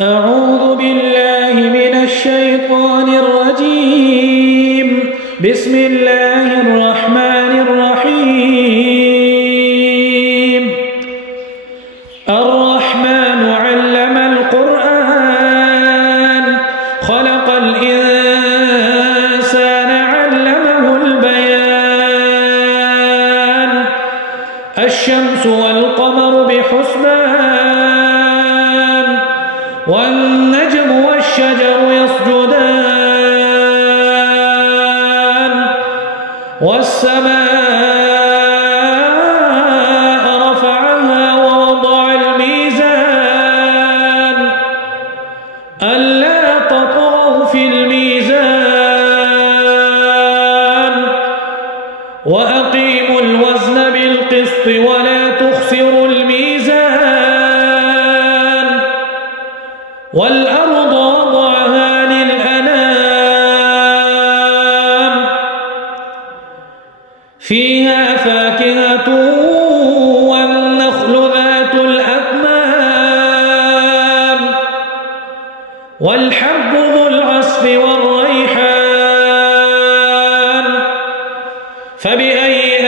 أعوذ بالله من الشيطان الرجيم. بسم الله الرحمن الرحيم. الرحمن علم القرآن خلق الإنسان علمه البيان. الشمس والقمر بحسبان والنجم والشجر يسجدان والسماء رفعها ووضع الميزان ألا تطغوا في الميزان وأقيموا الوزن بالقسط ولا تخسروا الميزان والأرض وضعها للأنام فيها فاكهة والنخل ذات الأكمام والحب ذو العصف والريحان فبأي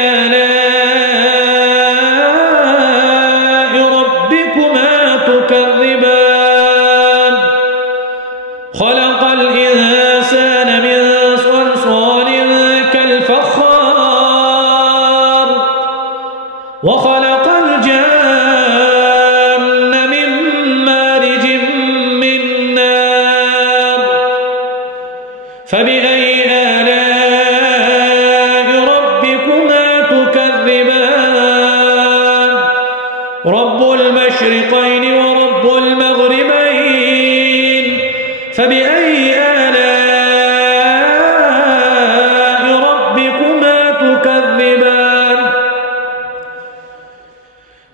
آلاء ربكما تكذبان خلق الإنسان من صلصال كالفخار وخلق الجان من مارج من نار فبأي آلاء ربكما تكذبان رب المشرقين ورب المغربين فبأي آلاء ربكما تكذبان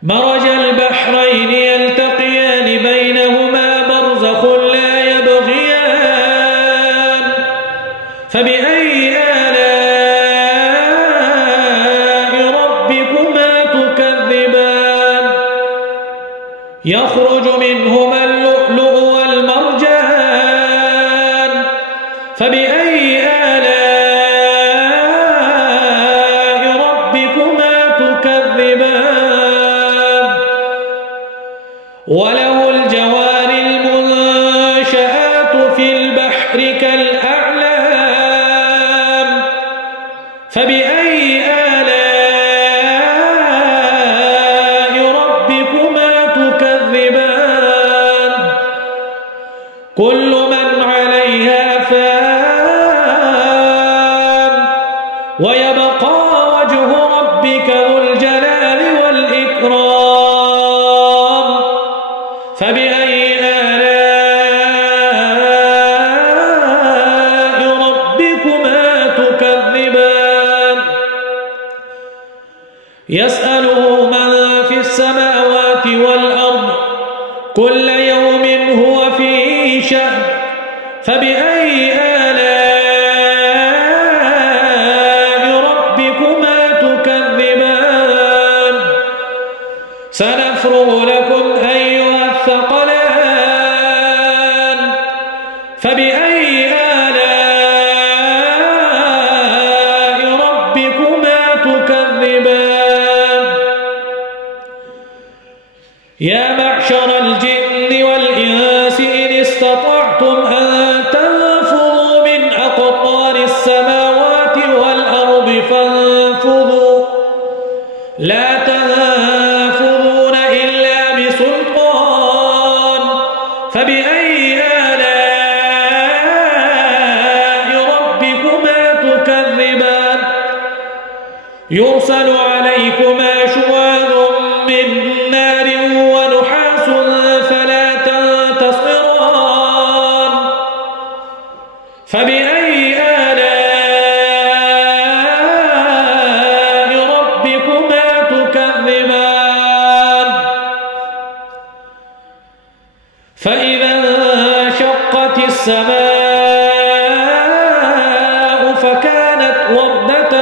مرج البحرين يلتقيان بينهما برزخ لا يبغيان فبأي آلاء ربكما تكذبان يخرج منهما اللؤلؤ والمرجان فبأي آلاء ربكما تكذبان وله الجوار المنشآت في البحر كالأعلام فبأي آلاء ربكما تكذبان كل من عليها فان ويبقى وجه ربك ذو الجلال والإكرام فبأي آلاء ربكما تكذبان يسأله من في السماوات والأرض كل يوم هو في شأن فبأي آلاء ربكما تكذبان سنفرغ لكم أيها الثقلان فبأي آلاء ربكما تكذبان يا معشر الجن والإنس إن استطعتم أن تنفذوا من أقطار السماوات والأرض فانفذوا لا تنفذون إلا بسلطان فبأي آلاء ربكما تكذبان يرسل عليكما شواظ من نار ونحاس فلا تنتصران فبأي آلاء ربكما تكذبان فإذا انشقت السماء فكانت وردة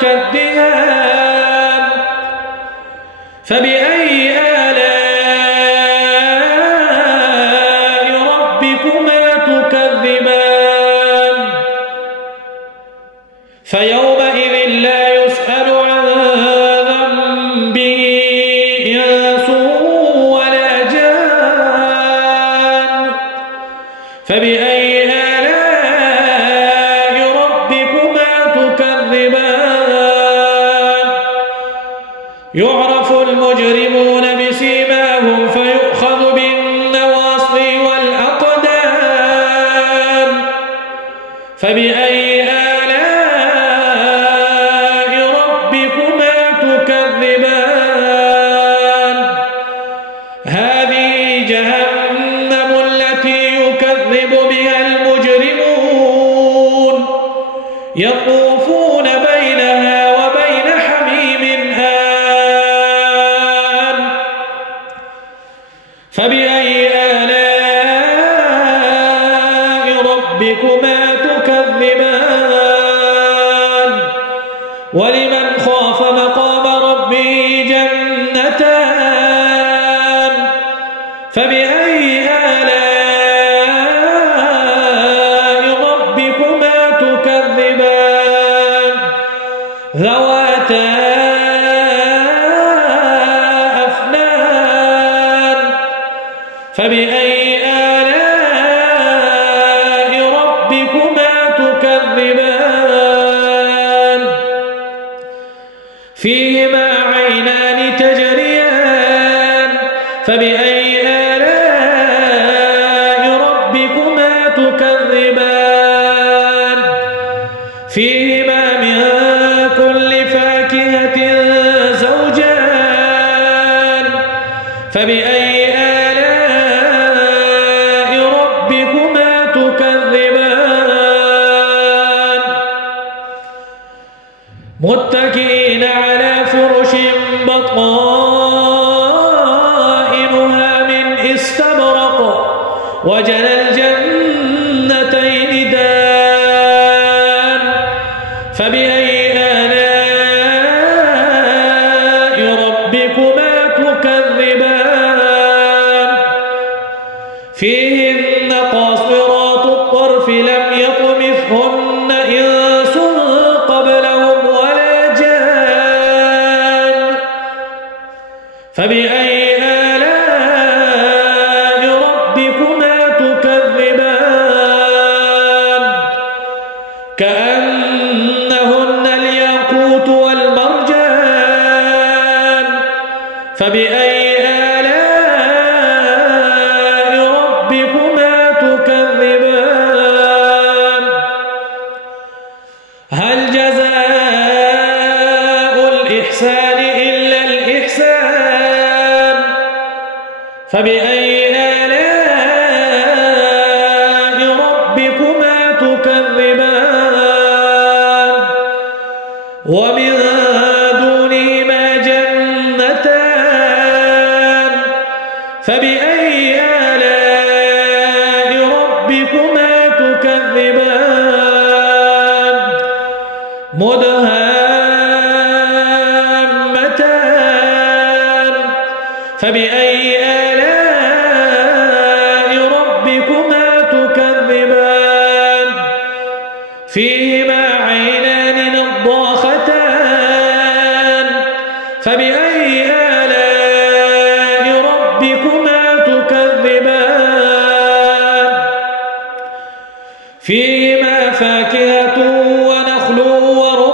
كالدهان فبأي آلاء فيومئذ لا يسأل عن ذنبه إنس ولا جان فبأي آلاء ربكما تكذبان يعرف المجرمون بسيماهم فيؤخذ بالنواصي والأقدام فبأي آلاء ربكما تكذبان هذه جهنم التي يكذب بها المجرمون يطوفون بينها وبين حميم آن فبأي آلاء ربكما تكذبان ولمن خاف مقام ربه جنتان فبأي آلاء ربكما تكذبان ذواتا أفنان فبأي آلاء ربكما تكذبان فيهما عينان تجريان فبأي آلاء ربكما تكذبان فيهما من كل فاكهة زوجان فبأي آلاء ربكما تكذبان متكئين على فرش بطائنها من استبرق وجنى الجنتين دان فبأي آلاء ربكما تكذبان فيهن قاصرات الطرف لم يطمثهن إنس قبلهم ولا جان فبأي آلاء ربكما تكذبان كأنهن الياقوت والمرجان فبأي آلاء ربكما تكذبان هل جزاء الإحسان إلا الإحسان فبأي آلاء ربكما تكذبان ومن دونهما جنتان فبأي آلاء ربكما تكذبان مدهامتان فبأي آلاء ربكما تكذبان فيهما عينان نضاختان فبأي آلاء ربكما تكذبان فيهما فاكهة ونخل ورمان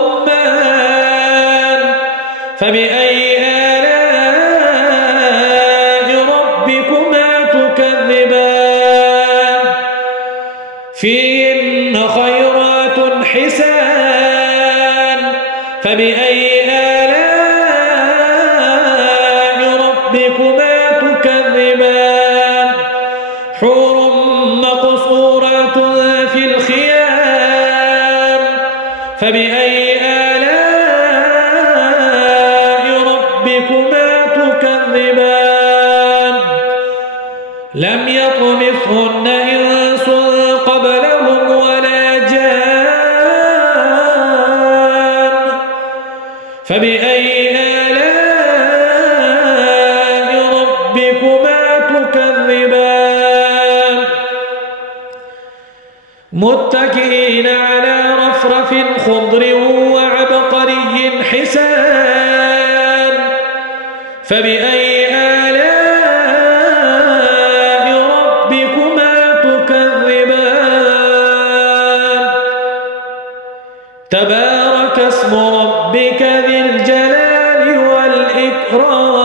فبأي آلاء ربكما تكذبان فيهن خيرات حسان فبأي آلاء ربكما تكذبان حور مقصورات في الخيام فبأي آلاء ربكما تكذبان لم يطمثهن إنس قبلهم ولا جان فبأي آلاء ربكما تكذبان متكئين على رفرف وزخرف خضر وعبقري حسان فبأي آلاء ربكما تكذبان تبارك اسم ربك ذي الجلال والإكرام